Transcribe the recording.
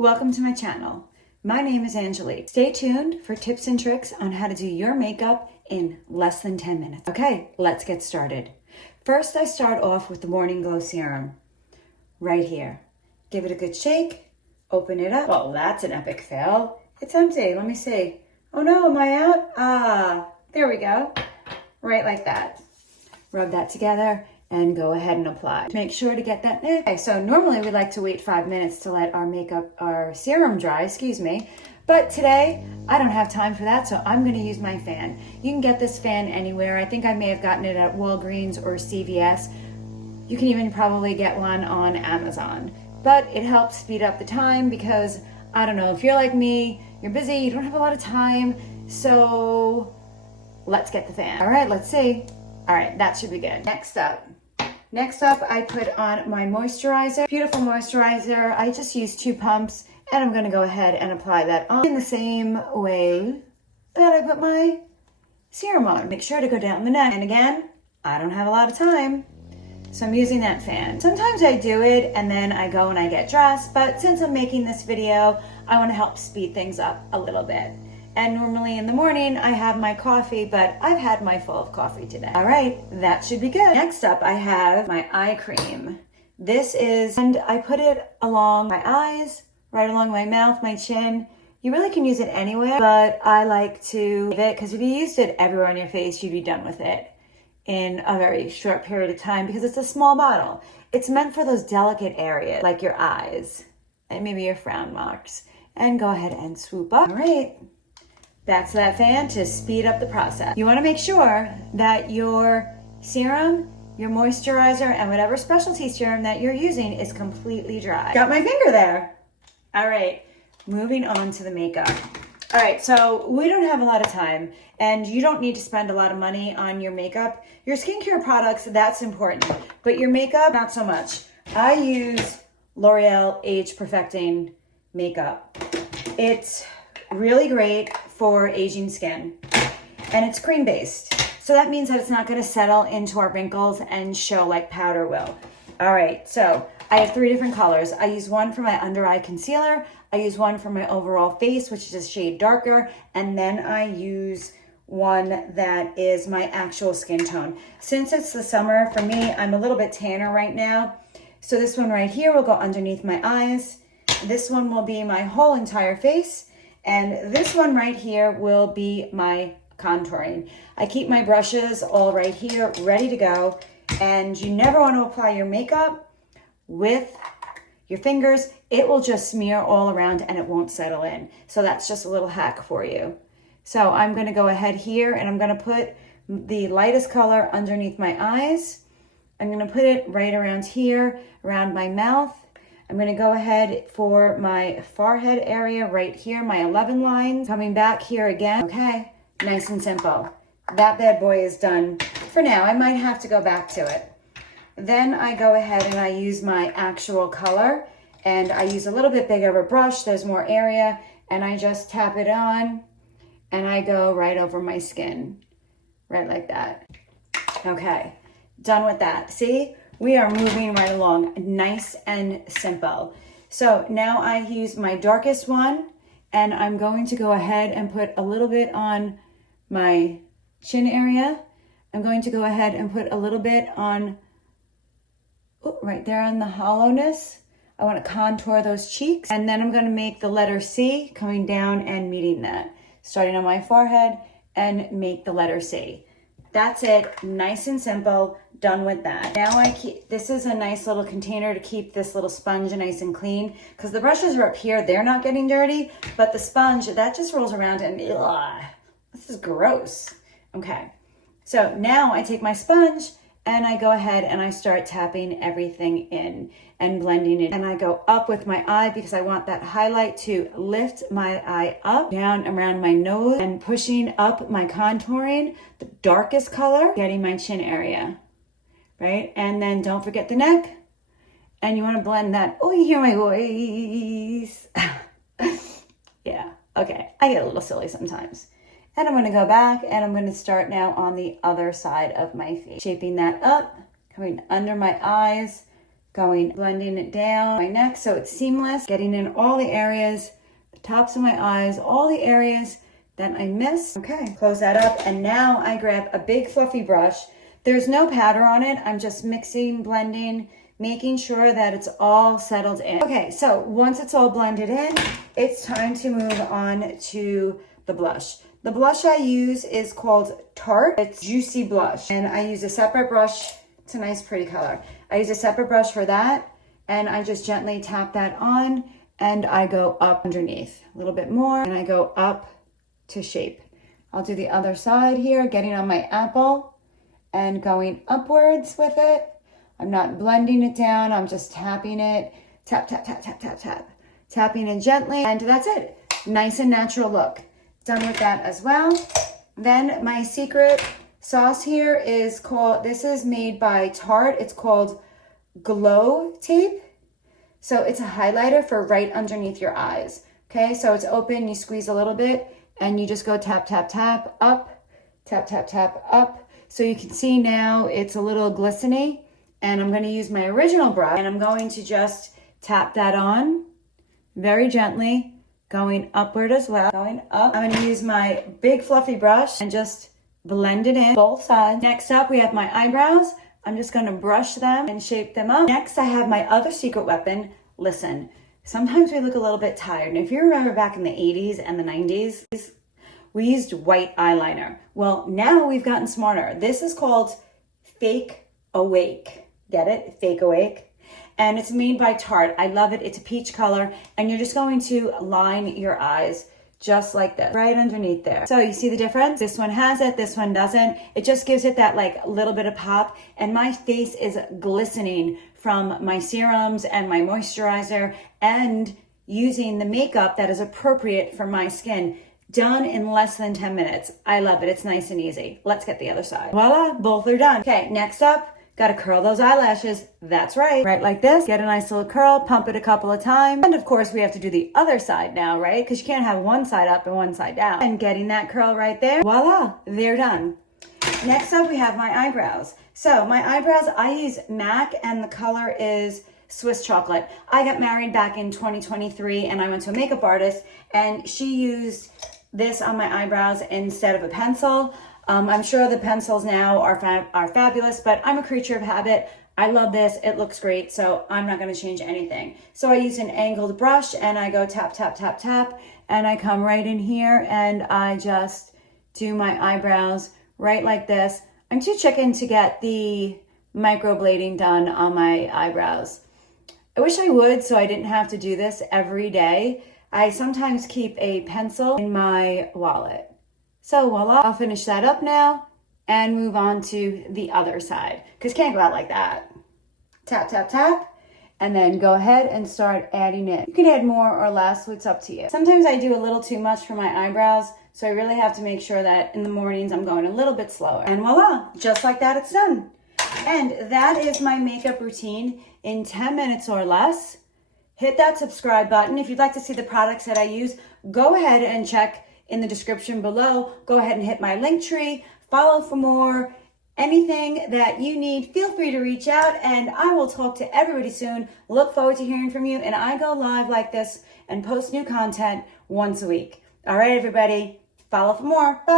Welcome to my channel. My name is Angelique. Stay tuned for tips and tricks on how to do your makeup in less than 10 minutes. Okay, let's get started. First, I start off with the Morning Glow Serum right here. Give it a good shake, open it up. Well, that's an epic fail. It's empty, let me see. Oh no, am I out? There we go. Right like that. Rub that together and go ahead and apply. Make sure to get that. Okay, so normally we like to wait 5 minutes to let our serum dry, but today I don't have time for that, so I'm gonna use my fan. You can get this fan anywhere. I think I may have gotten it at Walgreens or CVS. You can even probably get one on Amazon, but it helps speed up the time because I don't know, if you're like me, you're busy, you don't have a lot of time, so let's get the fan. All right, let's see. All right, that should be good. Next up, I put on my moisturizer. Beautiful moisturizer. I just use 2 pumps, and I'm gonna go ahead and apply that on in the same way that I put my serum on. Make sure to go down the neck. And again, I don't have a lot of time, so I'm using that fan. Sometimes I do it, and then I go and I get dressed, but since I'm making this video, I wanna help speed things up a little bit. And normally in the morning, I have my coffee, but I've had my full of coffee today. All right, that should be good. Next up, I have my eye cream. And I put it along my eyes, right along my mouth, my chin. You really can use it anywhere, but I like to leave it, because if you used it everywhere on your face, you'd be done with it in a very short period of time, because it's a small bottle. It's meant for those delicate areas, like your eyes, and maybe your frown marks. And go ahead and swoop up. All right. Back to that fan to speed up the process. You want to make sure that your serum, your moisturizer, and whatever specialty serum that you're using is completely dry. Got my finger there. All right, moving on to the makeup. All right, so we don't have a lot of time, and you don't need to spend a lot of money on your makeup. Your skincare products, that's important, but your makeup, not so much. I use L'Oreal Age Perfecting makeup. It's really great for aging skin, and it's cream based, so that means that it's not going to settle into our wrinkles and show like powder will. All right, so I have 3 different colors. I use one for my under eye concealer, I use one for my overall face, which is a shade darker, and then I use one that is my actual skin tone. Since it's the summer, for me, I'm a little bit tanner right now, so this one right here will go underneath my eyes. This one will be my whole entire face. And this one right here will be my contouring. I keep my brushes all right here, ready to go. And you never want to apply your makeup with your fingers. It will just smear all around and it won't settle in. So that's just a little hack for you. So I'm going to go ahead here and I'm going to put the lightest color underneath my eyes. I'm going to put it right around here, around my mouth. I'm going to go ahead for my forehead area right here, my 11 line. Coming back here again. Okay, nice and simple. That bad boy is done for now. I might have to go back to it. Then I go ahead and I use my actual color, and I use a little bit bigger of a brush. There's more area, and I just tap it on and I go right over my skin, right like that. Okay, done with that. See? We are moving right along, nice and simple. So now I use my darkest one, and I'm going to go ahead and put a little bit on my chin area. I'm going to go ahead and put a little bit on, right there on the hollowness. I want to contour those cheeks. And then I'm going to make the letter C coming down and meeting that. Starting on my forehead and make the letter C. That's it, nice and simple, done with that. Now this is a nice little container to keep this little sponge nice and clean, because the brushes are up here, they're not getting dirty, but the sponge, that just rolls around and this is gross. Okay, so now I take my sponge and I go ahead and I start tapping everything in and blending it. And I go up with my eye because I want that highlight to lift my eye up, down around my nose, and pushing up my contouring, the darkest color, getting my chin area, right? And then don't forget the neck. And you want to blend that. Oh, you hear my voice. Yeah, okay. I get a little silly sometimes. And I'm going to go back and I'm going to start now on the other side of my face. Shaping that up, coming under my eyes, blending it down my neck so it's seamless, getting in all the areas, the tops of my eyes, all the areas that I miss. Okay, close that up. And now I grab a big fluffy brush. There's no powder on it. I'm just mixing, blending, making sure that it's all settled in. Okay, so once it's all blended in, it's time to move on to the blush. The blush I use is called Tarte. It's Juicy Blush. And I use a separate brush. It's a nice, pretty color. I use a separate brush for that. And I just gently tap that on. And I go up underneath a little bit more. And I go up to shape. I'll do the other side here, getting on my apple and going upwards with it. I'm not blending it down. I'm just tapping it. Tap, tap, tap, tap, tap, tap. Tapping it gently. And that's it. Nice and natural look. Done with that as well. Then my secret sauce here is called, this is made by Tarte. It's called Glow Tape. So it's a highlighter for right underneath your eyes. Okay, so it's open, you squeeze a little bit and you just go tap, tap, tap, up, tap, tap, tap, up. So you can see now it's a little glistening. And I'm going to use my original brush and I'm going to just tap that on very gently, going upward as well, going up. I'm going to use my big fluffy brush and just blend it in both sides. Next up, we have my eyebrows. I'm just going to brush them and shape them up. Next, I have my other secret weapon. Listen, sometimes we look a little bit tired. And if you remember back in the 80s and the 90s, we used white eyeliner. Well, now we've gotten smarter. This is called Fake Awake. Get it? Fake Awake. And it's made by Tarte. I love it. It's a peach color. And you're just going to line your eyes just like this, right underneath there. So you see the difference? This one has it, this one doesn't. It just gives it that like little bit of pop. And my face is glistening from my serums and my moisturizer and using the makeup that is appropriate for my skin. Done in less than 10 minutes. I love it. It's nice and easy. Let's get the other side. Voila, both are done. Okay, next up, gotta curl those eyelashes. That's right. Right like this. Get a nice little curl, pump it a couple of times. And of course, we have to do the other side now, right? Because you can't have one side up and one side down. And getting that curl right there. Voila, they're done. Next up, we have my eyebrows. So my eyebrows, I use MAC and the color is Swiss Chocolate. I got married back in 2023 and I went to a makeup artist and she used this on my eyebrows instead of a pencil. I'm sure the pencils now are fabulous, but I'm a creature of habit. I love this. It looks great, so I'm not going to change anything. So I use an angled brush, and I go tap, tap, tap, tap, and I come right in here, and I just do my eyebrows right like this. I'm too chicken to get the microblading done on my eyebrows. I wish I would, so I didn't have to do this every day. I sometimes keep a pencil in my wallet. So voila, I'll finish that up now and move on to the other side because can't go out like that. Tap, tap, tap, and then go ahead and start adding it. You can add more or less, it's up to you. Sometimes I do a little too much for my eyebrows, so I really have to make sure that in the mornings I'm going a little bit slower. And voila, just like that, it's done. And that is my makeup routine in 10 minutes or less. Hit that subscribe button. If you'd like to see the products that I use, go ahead and check in the description below. Go ahead and hit my link tree, follow for more. Anything that you need, feel free to reach out and I will talk to everybody soon. Look forward to hearing from you. And I go live like this and post new content once a week. All right, everybody, follow for more. Bye.